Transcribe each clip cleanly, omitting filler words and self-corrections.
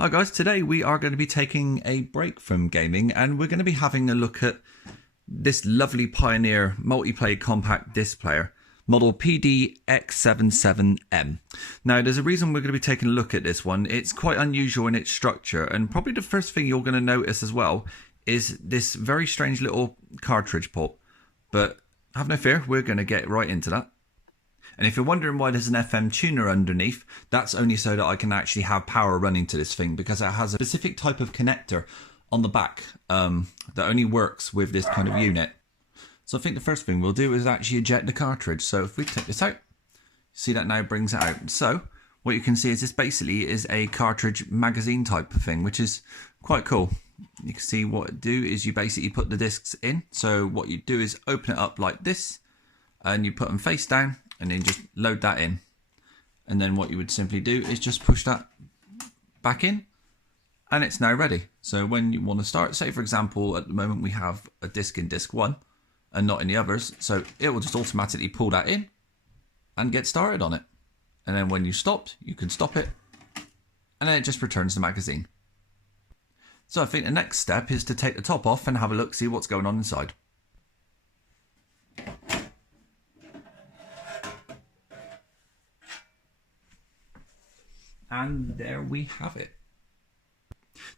Hi guys, today we are going to be taking a break from gaming and we're going to be having a look at this lovely Pioneer multiplayer compact disc player, model PD-X77M. Now there's a reason we're going to be taking a look at this one. It's quite unusual in its structure, and probably the first thing you're going to notice as well is this very strange little cartridge port. But have no fear, we're going to get right into that. And if you're wondering why there's an FM tuner underneath, that's only so that I can actually have power running to this thing, because it has a specific type of connector on the back that only works with this kind of unit. So I think the first thing we'll do is actually eject the cartridge. So if we take this out, see that now brings it out. So what you can see is this basically is a Cartridge Magazine type of thing, which is quite cool. You can see what it do is you basically put the discs in. So what you do is open it up like this and you put them face down, and then just load that in. And then what you would simply do is just push that back in and it's now ready. So when you want to start, say for example, at the moment we have a disc in disc 1 and not in the others. So it will just automatically pull that in and get started on it. And then when you stopped, you can stop it and then it just returns the magazine. So I think the next step is to take the top off and have a look, see what's going on inside. And there we have it.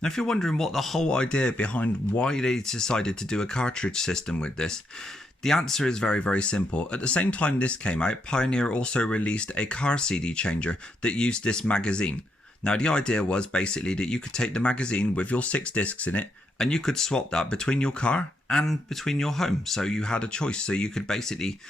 Now if you're wondering what the whole idea behind why they decided to do a cartridge system with this, the answer is very, very simple. At the same time this came out, Pioneer also released a car CD changer that used this magazine. Now the idea was basically that you could take the magazine with your 6 discs in it and you could swap that between your car and between your home. So you had a choice, so you could basically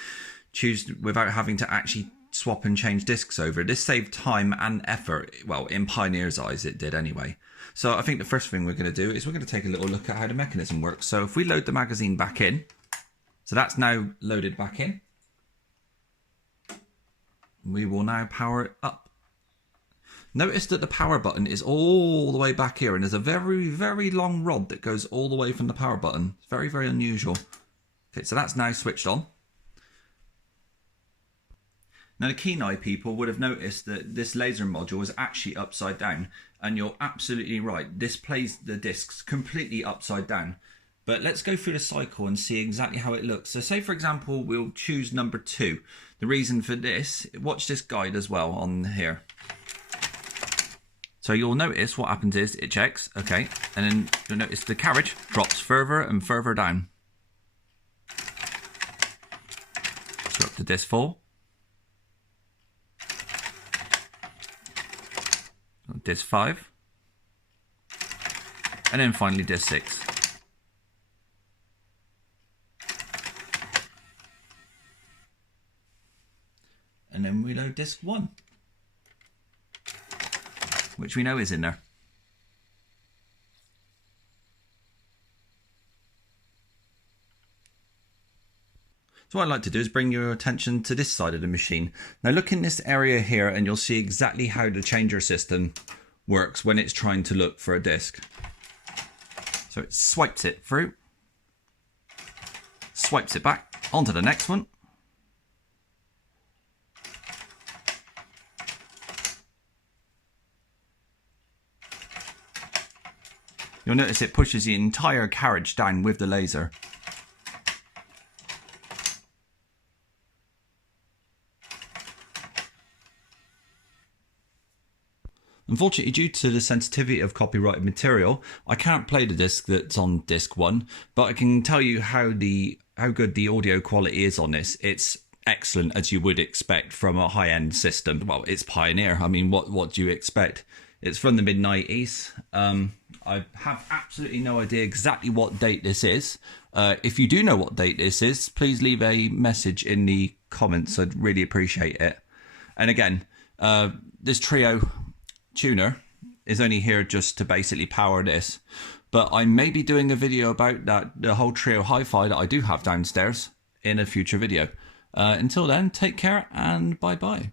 choose without having to actually swap and change discs over. This saved time and effort. Well, in Pioneer's eyes it did anyway. So I think the first thing we're going to do is we're going to take a little look at how the mechanism works. So if we load the magazine back in, so that's now loaded back in, we will now power it up. Notice that the power button is all the way back here, and there's a very, very long rod that goes all the way from the power button. It's very, very unusual. Okay, so that's now switched on. Now the keen eye people would have noticed that this laser module is actually upside down, and you're absolutely right, this plays the discs completely upside down. But let's go through the cycle and see exactly how it looks. So say for example we'll choose number 2. The reason for this, watch this guide as well on here. So you'll notice what happens is it checks, okay, and then you'll notice the carriage drops further and further down. So up to disc 4. Disc 5, and then finally disc 6. And then we load disc 1, which we know is in there. So what I'd like to do is bring your attention to this side of the machine. Now look in this area here and you'll see exactly how the changer system works when it's trying to look for a disc. So it swipes it through, swipes it back onto the next one. You'll notice it pushes the entire carriage down with the laser. Unfortunately, due to the sensitivity of copyrighted material, I can't play the disc that's on disc 1, but I can tell you how good the audio quality is on this. It's excellent, as you would expect from a high-end system. Well, it's Pioneer. I mean, what do you expect? It's from the mid-90s. I have absolutely no idea exactly what date this is. If you do know what date this is, please leave a message in the comments. I'd really appreciate it. And again, this trio tuner is only here just to basically power this, but I may be doing a video about the whole trio hi-fi that I do have downstairs in a future video. Until then, take care and bye bye.